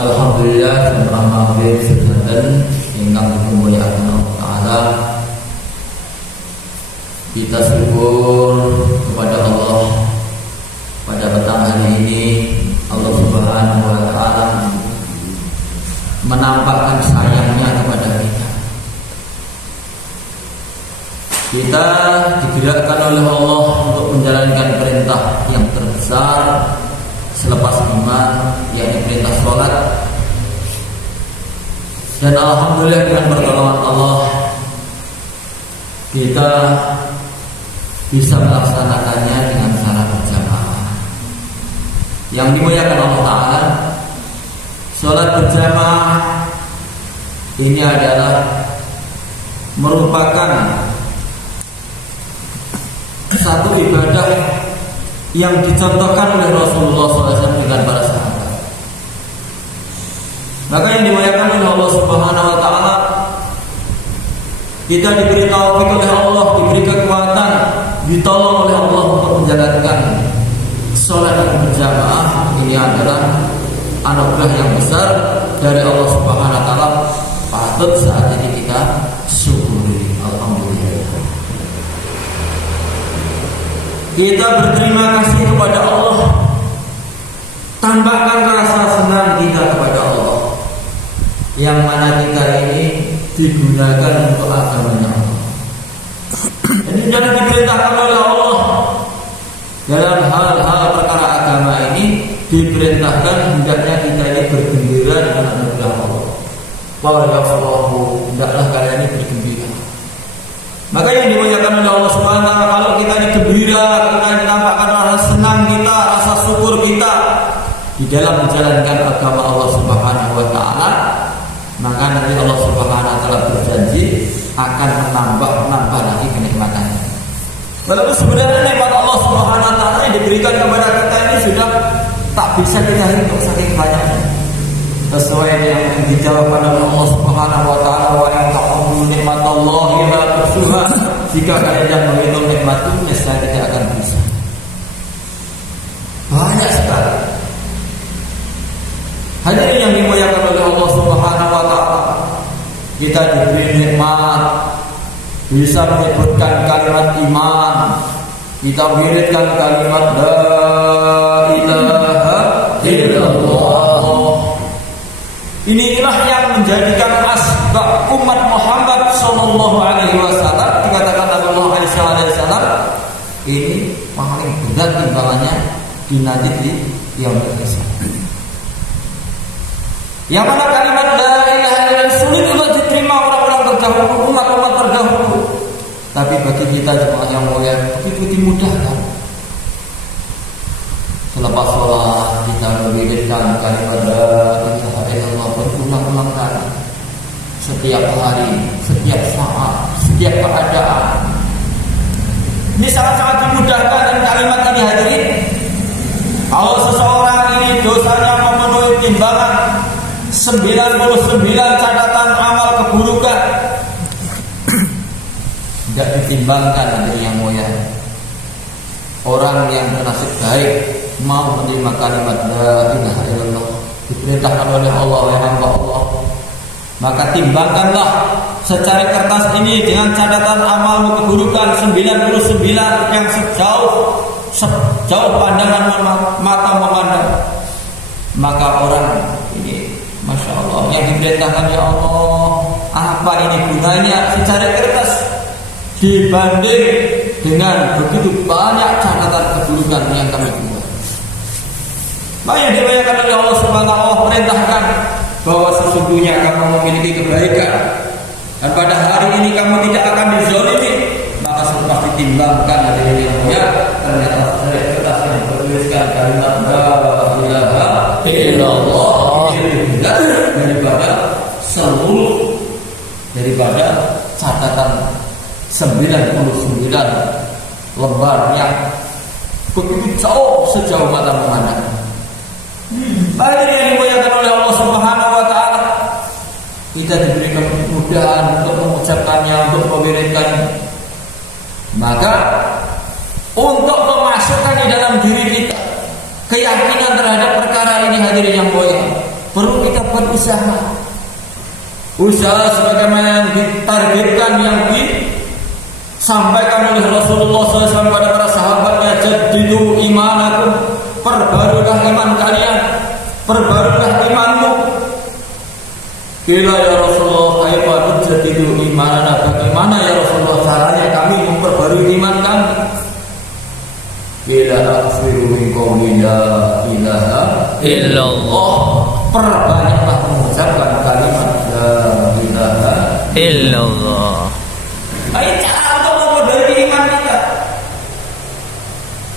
Alhamdulillah subhanahu sunatan ingkang dimuliakan Allah Ta'ala. Kita syukur kepada Allah pada petang hari ini. Allah Subhanahu wa Ta'ala menampakkan sayangnya kepada kita. Kita digerakkan oleh Allah untuk menjalankan perintah yang terbesar selepas iman, yakni perintah sholat. Dan alhamdulillah dengan pertolongan Allah kita bisa melaksanakannya dengan cara berjamaah. Yang dimuliakan Allah Ta'ala, sholat berjamaah ini adalah merupakan satu ibadah yang dicontohkan oleh Rasulullah SAW dengan para sahabat. Maka yang dimuliakan oleh Allah Subhanahu wa Ta'ala, kita diberi taufik oleh Allah, diberi kekuatan, ditolong oleh Allah untuk menjalankan sholat yang berjamaah. Ini adalah anugerah yang besar dari Allah Subhanahu wa Ta'ala. Patut saat ini kita syukuri. Alhamdulillah. Kita berterima kasih kepada Allah. Tambahkan rasa senang kita kepada Allah, yang mana kita ini digunakan untuk agamanya Allah. Ini jangan diperintahkan oleh Allah. Dalam hal-hal perkara agama ini diperintahkan hendaknya kita ini bergembira dengan anugerah Allah. Wallahu, hendaklah kalian ini bergembira. Maka yang dimuliakan oleh Allah Subhanahu wa Ta'ala, kalau kita ini gembira, kita ditampakkan rasa senang kita, rasa syukur kita di dalam menjalankan agama Allah Subhanahu wa Ta'ala, maka nanti Allah Subhanahu wa Ta'ala berjanji akan menambah lagi kenikmatannya. Walaupun sebenarnya nikmat Allah Subhanahu wa Ta'ala yang diberikan kepada kita ini sudah tak bisa kita hitung saking banyaknya. Sesuai yang dijawabkan oleh Allah Subhanahu wa Ta'ala, wa in ta'uddu nikmatallahi la tuhsuha. Jika kalian menghitung nikmat itu, saya tidak akan bisa. Banyak sekali. Hadirin yang dimuliakan oleh Allah Subhanahu wa Ta'ala, kita diberi nikmat, bisa menyebutkan kalimat iman, kita wiridkan kalimat la ilaha illallah. Inilah yang menjadikan asbab umat Muhammad sallallahu alaihi wasallam, dikatakan Rasulullah sallallahu alaihi wasallam, ini paling berat timbangannya di nanti di yaumul hisab. Yang mana kalimat la ilaha illallah sulit untuk diterima orang-orang terdahulu, umat-umat terdahulu. Tapi bagi kita jemaah yang mulia, begitu dimudahkan. Selepas sholat kita mewiridkan kalimat la ilaha illallah berulang-ulang kali, setiap hari, setiap saat, setiap keadaan. Ini sangat-sangat dimudahkan. Dan kalimat ini hadirin, kalau seseorang ini dosanya memenuhi timbangan 99 catatan amal keburukan, tidak ditimbangkan hadirin yang mulia. Orang yang bernasib baik mau menerima kalimat la ilaha illallah, diperintahkan oleh Allah, oleh hamba Allah, maka timbangkanlah secari kertas ini dengan catatan amal keburukan 99 yang sejauh pandangan mata memandang. Maka orang ini, masya Allah, yang diperintahkan, ya Allah, apa ini gunanya secari kertas dibanding dengan begitu banyak catatan keburukan yang kami buat. Maka yang dimuliakan oleh Allah Subhanahu wa Ta'ala perintahkan bahwa sesungguhnya kamu memiliki kebaikan dan pada hari ini kamu tidak akan dizalimi. Maka setelah ditimbangkan dari yang mulia, ternyata dari kertas yang bertuliskan kalimat la ilaha illallah ini daripada catatan 99 lembar yang begitu jauh sejauh mata memandang. Baik yang dimuliakan oleh Allah Subhanahu wa Ta'ala, kita diberikan kemudahan untuk mengucapkannya, untuk mewiridkannya. Maka untuk memasukkan di dalam diri kita keyakinan terhadap perkara ini hadirin yang mulia, perlu kita buat usaha. Usaha sebagaimana yang ditargetkan, yang disampaikan oleh Rasulullah SAW pada para sahabatnya, jadidu imanakum, perbarulah iman kalian, perbarulah imanmu. Bila ya Rasulullah, kaifa nujaddidu imanana, bagaimana ya Rasulullah caranya kami memperbarui iman kami? Bila akhfiru min qawli la ilaha illallah, perbanyaklah mengucapkan kalimat la ilaha illallah. Ini cara untuk memperbarui iman kita,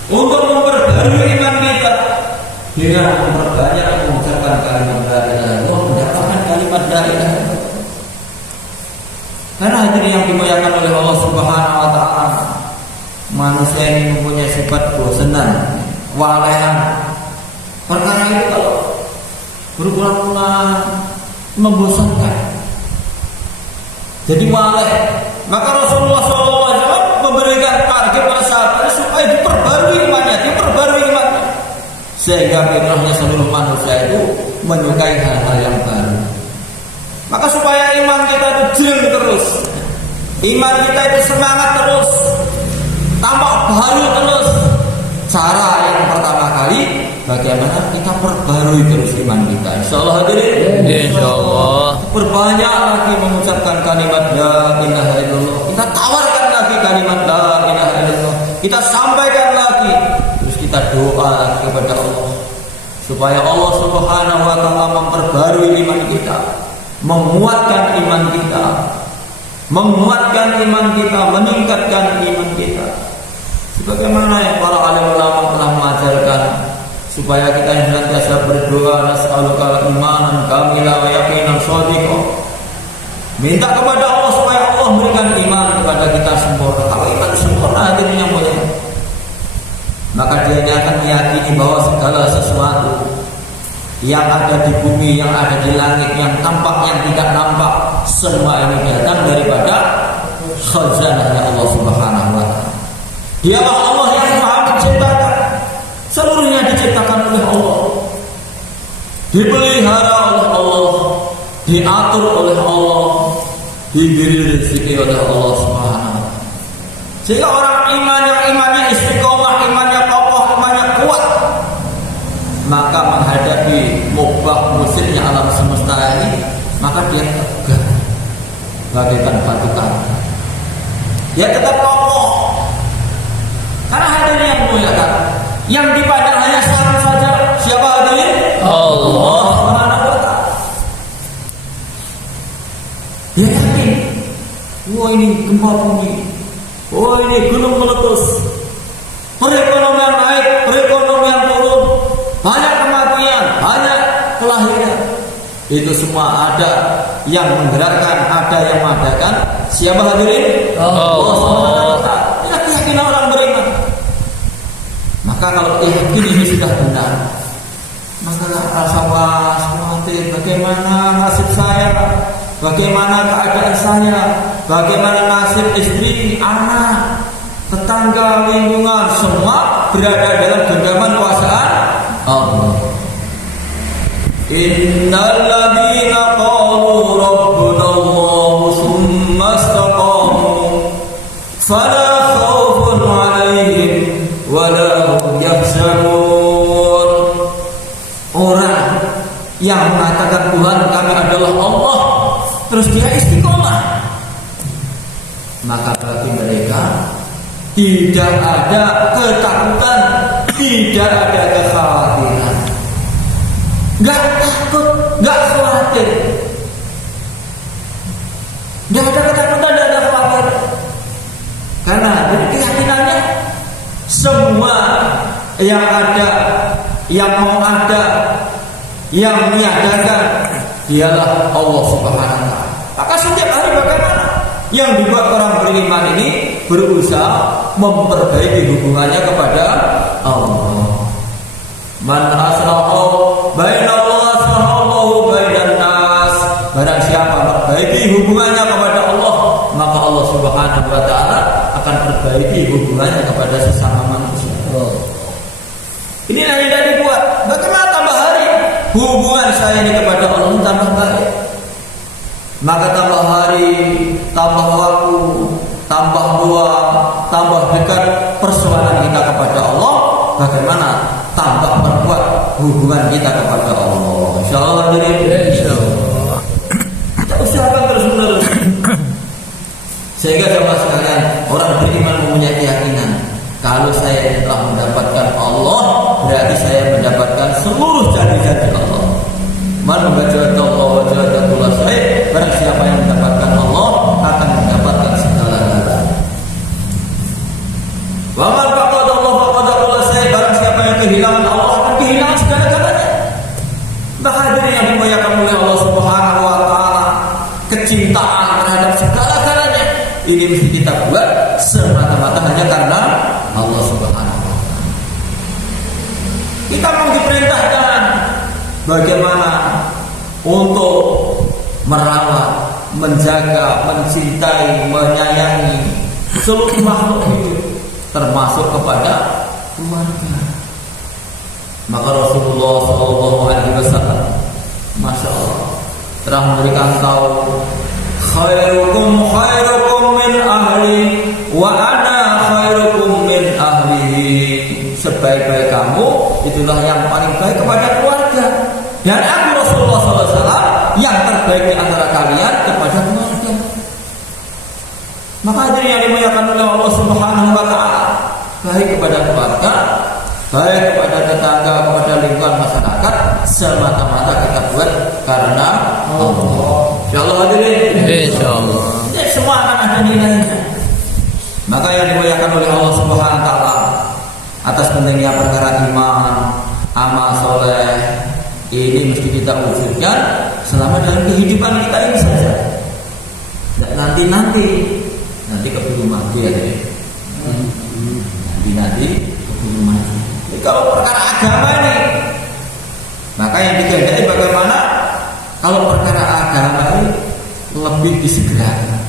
untuk memperbarui iman kita dengan memperbanyak mengucapkan kalimat la ilaha illallah, mendapatkan kalimat la ilaha illallah. Karena hadirin yang dimuliakan oleh Allah Subhanahu wa taala, manusia ini mempunyai sifat bosanan, walehan. Perkara itu kalau berulang-ulang membosankan, jadi waleh. Maka Rasulullah SAW memberikan target pada sahabatnya supaya diperbarui imannya, sehingga fitrahnya seluruh manusia itu menyukai hal-hal yang baru. Maka supaya iman kita itu jeng terus, iman kita itu semangat terus, tampak baru terus. Cara yang pertama kali, bagaimana kita perbarui terus iman kita. Insyaallah hadirin, insyaallah perbanyak lagi mengucapkan kalimat la ilaha illallah. Kita tawarkan lagi kalimat la ilaha illallah, kita sampaikan lagi, terus kita doa lagi kepada Allah supaya Allah Subhanahu wa taala memperbarui iman kita, menguatkan iman kita, meningkatkan iman kita. Sebagaimana yang para alim ulama telah mengajarkan, supaya kita yang senantiasa berdoa, nas'aluka imanan kamilan wa yaqinan shadiqan, minta kepada Allah supaya Allah memberikan iman kepada kita sempurna. Kalau iman sempurna hadirin yang mulia, maka dia akan meyakini bahwa segala sesuatu yang ada di bumi, yang ada di langit, yang tampak, yang tidak nampak, semua ini datang daripada khazanahnya Allah Subhanahu wa taala. Dialah Allah yang Maha Menciptakan. Seluruhnya diciptakan oleh Allah, dipelihara oleh Allah, diatur oleh Allah, diberi rezeki oleh Allah Subhanahu wa taala. Sehingga orang iman yang imannya istiqomah, imannya kokoh, imannya kuat, maka menghadapi mubah musimnya alam semesta ini, maka dia tegak bagaikan batu karang. Dia tetap kokoh. Karena hadirin yang muliakan, yang dipandang hanya satu saja, siapa hadirin? Allah Subhanahu wa taala. Dia yakin, wah ini gempa bumi, wah ini gunung meletus, perekonomian naik, perekonomian turun, banyak kematian, banyak kelahiran. Itu semua ada yang menggerakkan, ada yang mengadakan. Siapa hadirin? Allah Subhanahu wa taala. Inilah keyakinan orang beriman. Maka kalau yakin ini sudah benar, maka rasa was, khawatir, bagaimana nasib saya, bagaimana keadaan saya, bagaimana nasib istri, anak, tetangga, lingkungan, semua berada dalam genggaman kuasaan Allah. Innal ladzina qalu rabbuna Allah tsumma istaqamu fala khaufun 'alaihim wa la hum yahzanun. Orang yang mengatakan Tuhan kami adalah Allah, terus dia istiqomah, maka bagi mereka tidak ada ketakutan, tidak ada kekhawatiran. Gak takut, gak khawatir, gak ada ketakutan, gak ada khawatir. Karena dari keyakinannya semua yang ada, yang mau ada, yang menyadarkan dialah Allah Subhanahu wa taala. Maka setiap hari bagaimana yang dibuat orang beriman ini berusaha memperbaiki hubungannya kepada Allah. Man aslaha bainallah sallallahu bainan nas. Barang siapa memperbaiki hubungannya kepada Allah, maka Allah Subhanahu wa taala akan perbaiki hubungannya kepada sesama manusia. Inilah yang dibuat. Bagaimana tambah hari? hubungan saya ini kepada Allah tambah baik. Maka tambah hari, tambah waktu, tambah tua, tambah dekat persoalan kita kepada Allah. Bagaimana tambah berkuat hubungan kita kepada Allah. Insyaallah insyaallah. Kita usahakan terus-menerus. Sehingga jemaah sekalian, orang beriman mempunyai keyakinan kalau saya telah mendapatkan Allah, berarti saya mendapatkan seluruh janji-janji Allah. Man wajadallaha wajadakullah syai', barang siapa yang mendapatkan Allah akan mendapatkan segala-galanya. Wa man faqadallaha faqadakullah syai', barang siapa yang kehilangan Allah akan kehilangan segala-galanya. Maka hadirin yang dimuliakan oleh Allah Subhanahu wa taala, kecintaan terhadap segala-galanya ini mesti kita buat semata-mata hanya karena Allah Subhanahu wa taala. Kita mau diperintahkan bagaimana untuk merawat, menjaga, mencintai, menyayangi seluruh makhluk hidup, termasuk kepada keluarga. Maka Rasulullah SAW, Masya Allah, telah memberikan tahu, khairukum khairukum min ahli wa ana khairukum min ahli. Sebaik-baik kamu itulah yang paling baik kepada keluarga, dan aku Rasulullah SAW yang terbaik di antara kalian kepada keluarga. Maka hadirin yang dimuliakan oleh Allah Subhanahu wa taala, baik kepada keluarga, baik kepada tetangga, kepada lingkungan masyarakat, semata-mata kita buat karena Allah. Insyaallah hadirin. Insyaallah. Ya, semua akan ada nilainya. Maka yang dimuliakan oleh Allah Subhanahu wa taala, atas pentingnya perkara iman, amal soleh, ini mesti kita wujudkan selama dalam kehidupan kita ini saja. Nanti keburu mati ya. Nanti keburu mati. Jadi kalau perkara agama ini, maka yang dikehendaki bagaimana kalau perkara agama ini lebih disegerakan,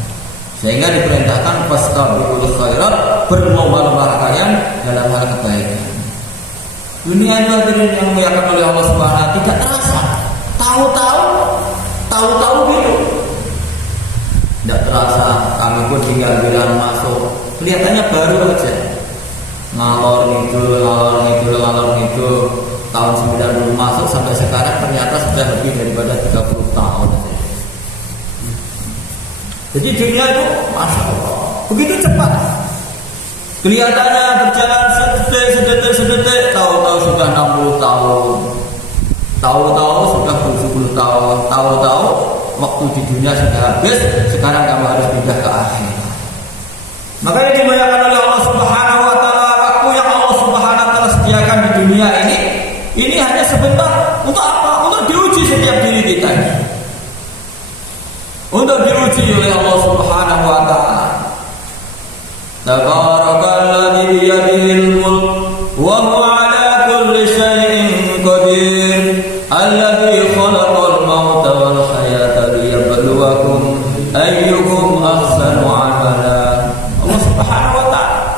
sehingga diperintahkan fastabiqul khairat, berlomba-lomba kalian dalam hal kebaikan. Dunia itu hadirin yang dimuliakan oleh Allah Subhanahu tidak terasa, tahu-tahu gitu. Tidak terasa, kami pun tinggal bilang masuk, kelihatannya baru aja. Ngalor ngidul, tahun 90 masuk sampai sekarang ternyata sudah lebih daripada 30 tahun. Jadi dunia itu Masya Allah begitu cepat. Kelihatannya berjalan sedetik, tahu-tahu sudah 60 tahun, tahu-tahu sudah 70 tahun, tahu-tahu waktu di dunia sudah habis. Sekarang kamu harus pindah ke akhirat. Maka yang dimuliakan oleh Allah Subhanahu wa taala, waktu yang Allah Subhanahu wa taala sediakan di dunia ini hanya sebentar. Untuk apa? Untuk diuji setiap diri kita ini. Untuk diuji oleh Allah Subhanahu wa taala. Tabarakalladzi biyadihil mulk wa huwa ala kulli syai'in qadir. Alladzi khalaqal mauta wal hayata liyabluwakum ayyukum ahsanu amala. Allah Subhanahu wa taala.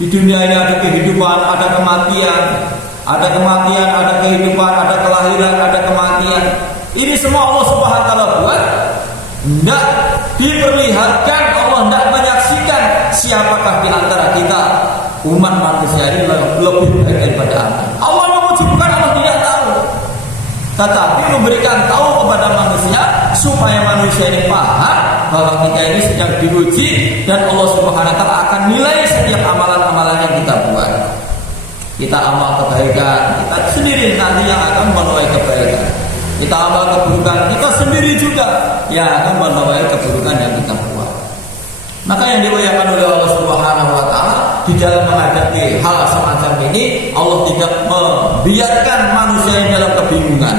Di dunia ini ada kehidupan, ada kematian, ada kehidupan, ada kelahiran, ada kematian. Ini semua Allah Subhanahu wa taala buat. Tidak diperlihatkan, Allah tidak menyaksikan siapakah di antara kita umat manusia ini lebih baik daripada Anda. Allah mewujudkan, Allah tidak tahu, tetapi memberikan tahu kepada manusia supaya manusia ini paham bahwa kita ini sedang diuji, dan Allah Subhanahu wa taala akan nilai setiap amalan-amalan yang kita buat. Kita amal kebaikan, kita sendiri nanti yang akan menuai kebaikan. Kita amal keburukan, kita sendiri juga yang akan menuai keburukan yang kita buat. Maka yang dimuliakan oleh Allah Subhanahu wa taala, di dalam menghadapi hal semacam ini, Allah tidak membiarkan manusia yang dalam kebingungan.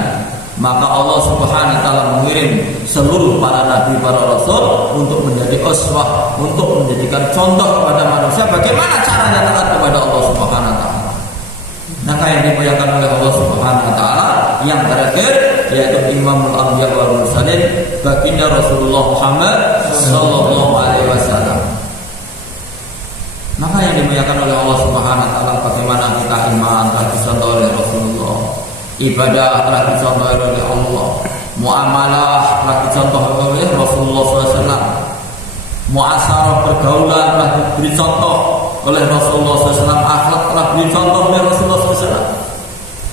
Maka Allah Subhanahu wa taala mengirim seluruh para nabi, para rasul untuk menjadi uswah, untuk menjadikan contoh kepada manusia bagaimana caranya taat kepada Allah Subhanahu wa taala. Maka yang dimuliakan oleh Allah Subhanahu wa taala, yang terakhir yaitu Imamul Anbiya wal Mursalin, baginda Rasulullah Muhammad sallallahu alaihi wasallam. Maka yang dimuliakan oleh Allah Subhanahu wa taala, bagaimana kita iman terhadap oleh Rasulullah. ibadah telah dicontoh oleh Allah, muamalah telah dicontoh oleh Rasulullah SAW, muasarah pergaulan telah diberi contoh oleh Rasulullah SAW, akhlak telah diberi contoh oleh Rasulullah SAW.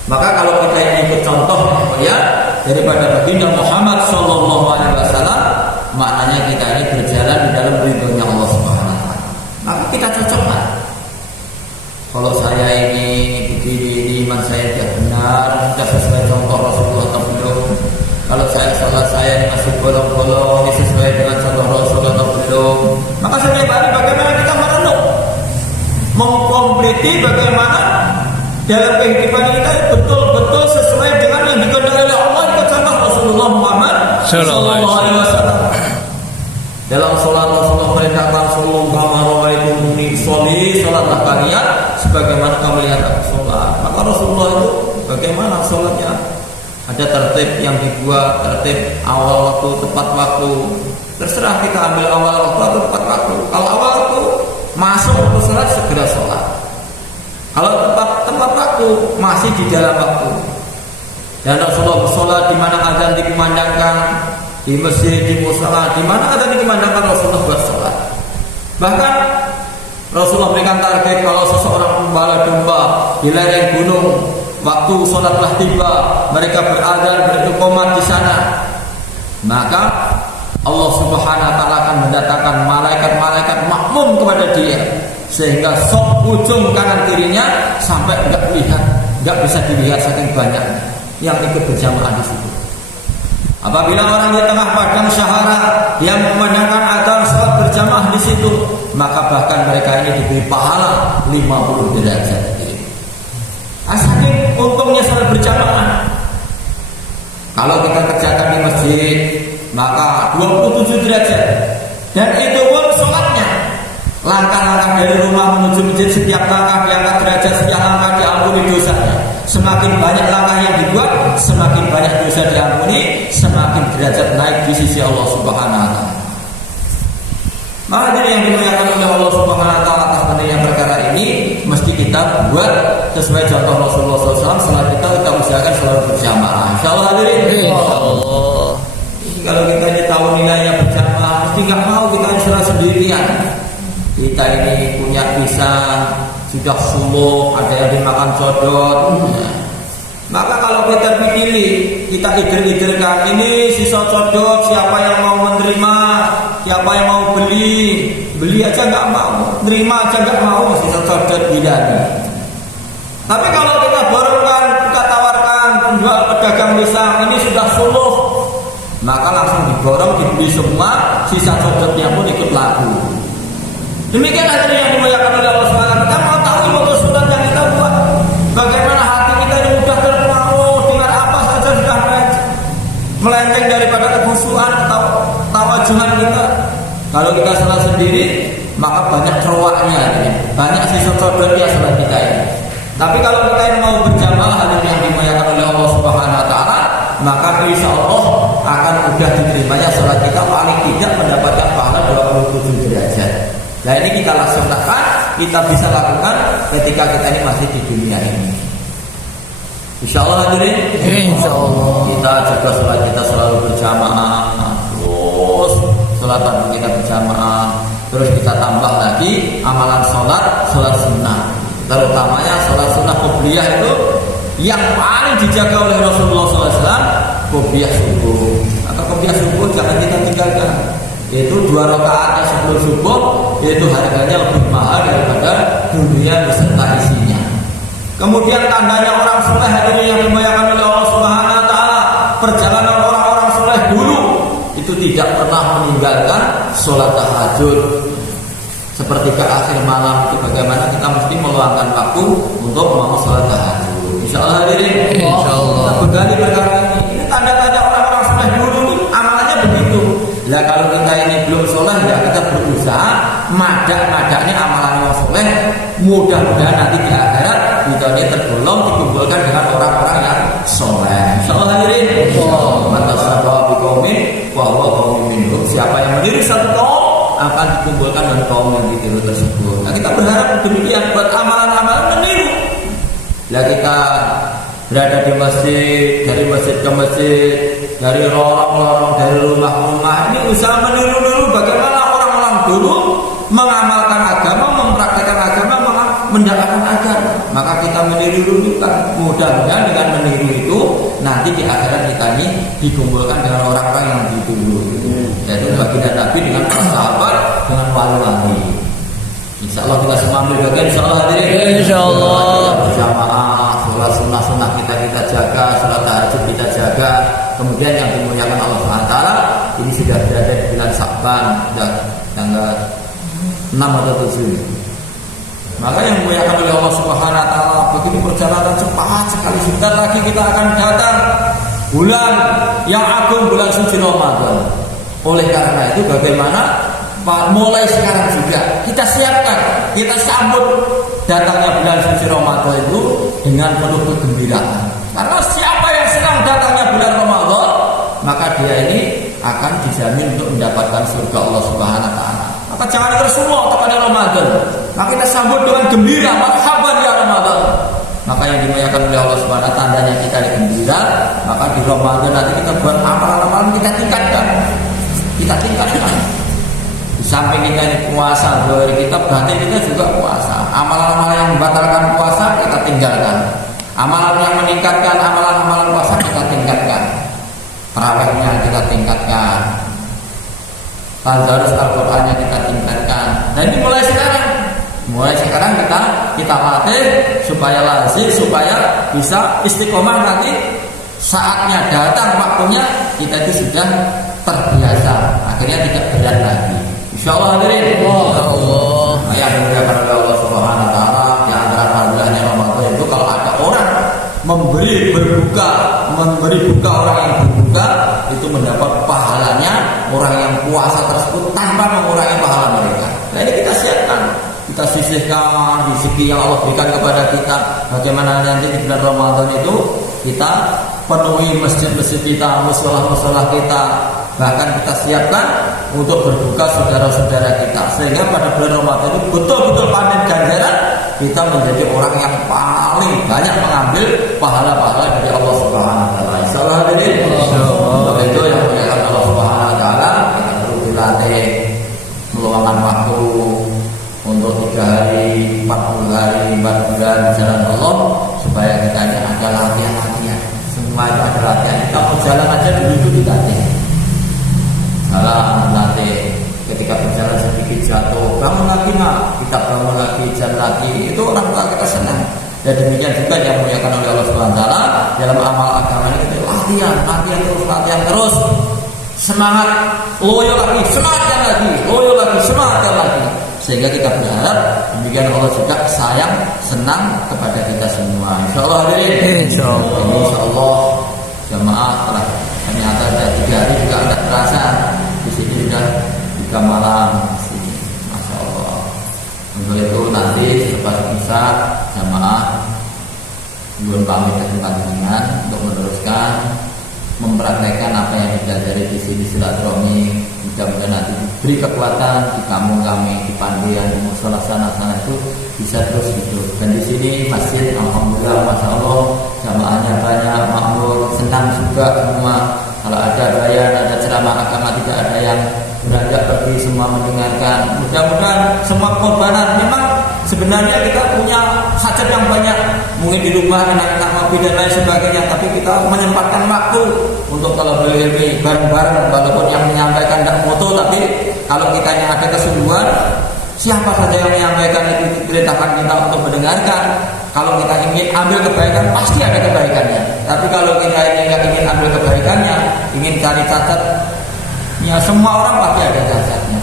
Maka kalau kita ingin ikut contoh ya daripada baginda Muhammad SAW, maknanya kita ini berjalan di dalam ridhonya Allah Subhanahu wa taala. Maka kita cocoklah. Kalau saya ini begini, iman saya tidak benar, sudah sesuai contoh Rasulullah atau belum? Kalau saya salat saya ini masih bolong-bolong, ini sesuai dengan contoh Rasulullah atau belum? Maka setiap hari bagaimana kita merenung, mengkompleti bagaimana dalam kehidupan kita betul-betul sesuai dengan yang dikehendaki oleh Allah, ikut contoh Rasulullah Muhammad Sallallahu Alaihi Wasallam. Dalam sholat Rasulullah merintahkan sallallahu alaihi wasallam, sholatlah kalian sebagaimana kamu lihat aku sholat. Maka Rasulullah itu bagaimana sholatnya? Ada tertib yang dibuat, tertib awal waktu, tepat waktu. Terserah kita ambil awal waktu atau tepat waktu. Kalau awal waktu masuk waktu sholat segera sholat. Kalau tepat waktu masih di dalam waktu. Dan Rasulullah bersolat di mana azan dikumandangkan, di masjid, di musala, di mana azan dikumandangkan Rasulullah bersolat. Bahkan Rasulullah berikan target kalau seseorang pembala domba di lereng gunung, waktu sholat telah tiba, mereka berazan beriqamah di sana, maka Allah Subhanahu wa taala akan mendatangkan malaikat-malaikat makmum kepada dia, sehingga sok ujung kanan kirinya sampai enggak bisa dilihat saking banyak yang ikut berjamaah di situ. Apabila orang di tengah padang syahara yang memandangkan azan sholat berjamaah di situ, maka bahkan mereka ini diberi pahala 50 derajat. Saking untungnya sholat berjamaah. Kalau kita kerjakan di masjid, maka 27 derajat. Dan itu pun sholatnya. Langkah-langkah dari rumah menuju masjid, setiap langkah diangkat derajat, setiap langkah diampuni dosanya. Semakin banyak langkah yang dibuat, semakin banyak dosa diampuni, semakin derajat naik di sisi Allah Subhanahu wa taala. Maka dari yang dimuliakan oleh Allah Subhanahu wa taala atas pentingnya perkara ini, mesti kita buat sesuai contoh Rasulullah SAW. Setelah kita usahakan selalu berjamaah. Insyaallah hadirin. Insyaallah. Kalau kita ini tahu nilainya berjamaah, mesti nggak mau kita sholat sendirian. Kita ini punya pisang, sudah suluh, ada yang dimakan codot. Maka kalau kita pilih, kita ider-iderkan ini sisa codot, siapa yang mau menerima, siapa yang mau beli aja nggak mau, nerima aja nggak mau, sisa codot gilani. Tapi kalau kita borongkan, kita tawarkan penjual pedagang pisang ini sudah suluh, maka langsung diborong, dibeli semua, sisa codotnya pun ikut laku. Demikian hadirin yang dimuliakan oleh Allah Subhanahu wa taala. Kita mau tahu ilmu sunnah yang kita buat, bagaimana hati kita ini mudah terpengaruh dengan apa saja sudah melenceng daripada kekhusyuan atau tawajuhan kita. Kalau kita salat sendiri, maka banyak cerwaknya, banyak sisa codotnya salat kita ini. Tapi kalau kita ini mau berjamaah hadirin yang dimuliakan oleh Allah Subhanahu wa taala, maka insya Allah akan mudah diterimanya salat kita, paling tidak mendapatkan pahala 27 derajat. Nah ini kita laksanakan, kita bisa lakukan ketika kita ini masih di dunia ini. Insyaallah hadirin. Insyaallah. Kita jaga sholat kita selalu berjamaah, terus sholat kita berjamaah, terus kita tambah lagi amalan sholat sunnah. Terutamanya sholat sunnah qobliyah itu yang paling dijaga oleh Rasulullah SAW, qobliyah subuh. Maka qobliyah subuh jangan kita tinggalkan. Yaitu 2 rakaat sebelum subuh, yaitu harganya lebih mahal daripada dunia beserta isinya. Kemudian tandanya orang soleh hadirin yang dimuliakan oleh Allah Subhanahu wa taala, perjalanan orang-orang soleh dulu itu tidak pernah meninggalkan sholat tahajud. Seperti ke akhir malam itu bagaimana kita mesti meluangkan waktu untuk mau sholat tahajud. Insyaallah hadirin. Insyaallah. Kita begali perkara ini. Ini tanda-tanda orang-orang soleh dulu amalannya begitu. Lah kalau kita ini belum soleh, ya kita berusaha madak-madaknya amalan yang soleh. Mudah-mudahan nanti di akhirat kita ini tergolong dikumpulkan dengan orang-orang yang soleh. Insyaallah hadirin. Matasabah biqaumin wa huwa qaumun minhum. Siapa yang meniru satu kaum akan dikumpulkan dengan kaum yang ditiru tersebut. Nah kita berharap demikian buat amalan-amalan meniru. Lah kita berada di masjid, dari masjid ke masjid, dari lorong-lorong, dari rumah-rumah. Ini usaha meniru-niru bagaimana orang-orang dulu mengamalkan agama, mempraktikkan agama, mendapatkan agama. Maka kita meniru-nirukan. Mudah-mudahan dengan meniru itu nanti di akhirat kita ini dikumpulkan dengan orang-orang yang ditiru. Yaitu baginda Nabi dengan para sahabat, dengan wali-wali. Insyaallah kita semua ambil bagian. Insyaallah hadirin. Insyaallah berjamaah, sholat sunnah-sunnah kita jaga, sholat tahajud kita jaga. Kemudian yang dimuliakan Allah SWT, ini sudah berada di bulan Sya'ban, sudah tanggal 6 atau 7. Maka yang dimuliakan oleh Allah Subhanahu Wa Taala, begitu perjalanan cepat sekali. Sebentar lagi kita akan datang bulan yang agung, bulan suci Ramadan. Oleh karena itu bagaimana mulai sekarang juga kita siapkan, kita sambut datangnya bulan suci Ramadan itu dengan penuh kegembiraan. Karena siapa yang senang datangnya bulan Ramadan, maka dia ini akan dijamin untuk mendapatkan surga Allah Subhanahu Wa Taala. Maka jangan tersuruh kepada Ramadan. Maka kita sambut dengan gembira, marhaban ya Ramadan. Maka yang dimuliakan oleh Allah Subhanahu Wa Taala, tandanya kita gembira. Maka di Ramadan nanti kita buat amalan-amalan kita tingkatkan. Kita tingkatkan. Di samping kita ini puasa, doa kita berarti kita juga puasa. Amalan-amalan yang membatalkan puasa kita tinggalkan. Amalan yang meningkatkan amalan-amalan puasa kita tingkatkan. Tarawihnya kita tingkatkan. Tadarus Al-Qur'annya kita tingkatkan. Dan ini mulai sekarang. Mulai sekarang kita latih supaya lazim, supaya bisa istiqomah nanti saatnya datang waktunya kita itu sudah terbiasa. Akhirnya tidak berat lagi. Insyaallah hadirin. Allah. Yang dimuliakan oleh Allah Subhanahu Wa Taala, di antara fadilah Ramadan itu kalau ada orang memberi buka orang yang berbuka itu mendapat pahalanya orang yang puasa tersebut tanpa mengurangi pahala mereka. Nah ini kita siapkan, kita sisihkan rezeki yang Allah berikan kepada kita. Bagaimana nanti di bulan Ramadan itu kita penuhi masjid-masjid kita, musholah-musholah kita, bahkan kita siapkan untuk berbuka saudara-saudara kita, sehingga pada bulan Ramadan itu betul-betul panen ganjaran, kita menjadi orang yang paling banyak mengambil pahala-pahala dari Allah Subhanahu Wa Taala. Insyaallah hadirin. Untuk itu yang dimuliakan Allah Subhanahu Wa Taala, kita perlu dilatih meluangkan waktu untuk 3 hari, 40 hari, 4 bulan di jalan Allah, supaya kita ini ada latihan-latihan. Semua itu ada latihan. Kita mau jalan aja dulu itu dilatih. Salah nanti ketika berjalan sedikit jatuh, bangun lagi nak, kita bangun lagi, jalan lagi, itu orang tua kita senang. Dan demikian juga yang dimuliakan oleh Allah Subhanahu Wa Taala dalam amal agama ini, kita latihan terus, semangat, loyo lagi, semangat lagi, sehingga kita berharap demikian Allah juga sayang, senang kepada kita semua. Insyaallah hadirin. Insyaallah jamaah telah ternyata sudah 3 hari juga tidak terasa. Di sini sudah 3 malam di sini, masya Allah. Untuk itu nanti selepas Isya jamaah belum pamit ke tempat dengan untuk meneruskan mempraktekkan apa yang dipelajari di sini silaturahmi. Mudah-mudahan nanti beri kekuatan di kampung kami, di Pandian, di musola sana itu bisa terus hidup. Dan di sini masjid alhamdulillah masya Allah jamaahnya banyak, makmur, senang juga semua. Kalau ada bayan, ada ceramah agama, tidak ada yang beranjak pergi, semua mendengarkan. Mudah-mudahan semua pengorbanan, memang sebenarnya kita punya hajat yang banyak, mungkin di rumah enak-enak ngopi dan lain sebagainya, tapi kita menyempatkan waktu untuk kalau ilmu bareng-bareng, walaupun yang menyampaikan tidak foto, tapi kalau kita yang ada kesungguhan, siapa saja yang menyampaikan itu diperintahkan kita untuk mendengarkan. Kalau kita ingin ambil kebaikan, pasti ada kebaikannya. Tapi kalau kita ini nggak ingin ambil kebaikannya, ingin cari cacat, ya semua orang pasti ada cacatnya.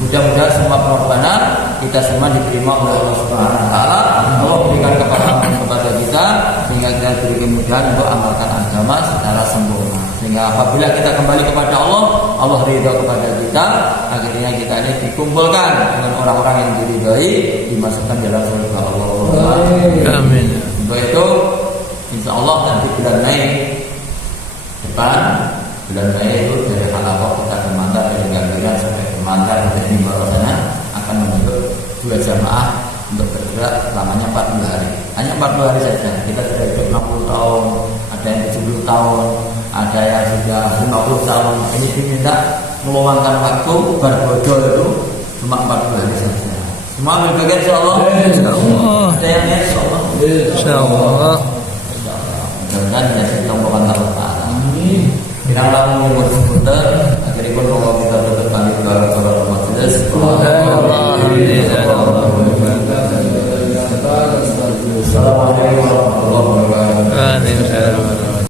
Mudah-mudahan semua pengorbanan kita semua diterima oleh Allah Subhanahu Wa Taala. Allah berikan kepada kita sehingga kita diberi kemudahan untuk amalkan agama secara sempurna. Sehingga apabila kita kembali kepada Allah, Allah ridha kepada kita. Akhirnya kita ini dikumpulkan dengan orang-orang yang diridhai, dimasukkan dalam surga Allah. Amin. Untuk itu, insya Allah nanti bulan Mei depan, bulan Mei itu dari Halaqah kita ke Mantap, dari Gambiran sampai ke Mantap, dari Mimbar sana akan membentuk 2 jamaah untuk bergerak lamanya 40 hari. Hanya 40 hari saja. Kita sudah 50 tahun, ada yang 70 tahun, ada yang sudah 50 tahun. Ini diminta meluangkan waktu berbodoh itu cuma 40 hari saja. Semua ambil bagian insyaallah. Insyaallah. Ada yang ya insyaallah. Insyaallah. Mudah-mudahan jadi tombolkan Allah Ta'ala. Kita lalu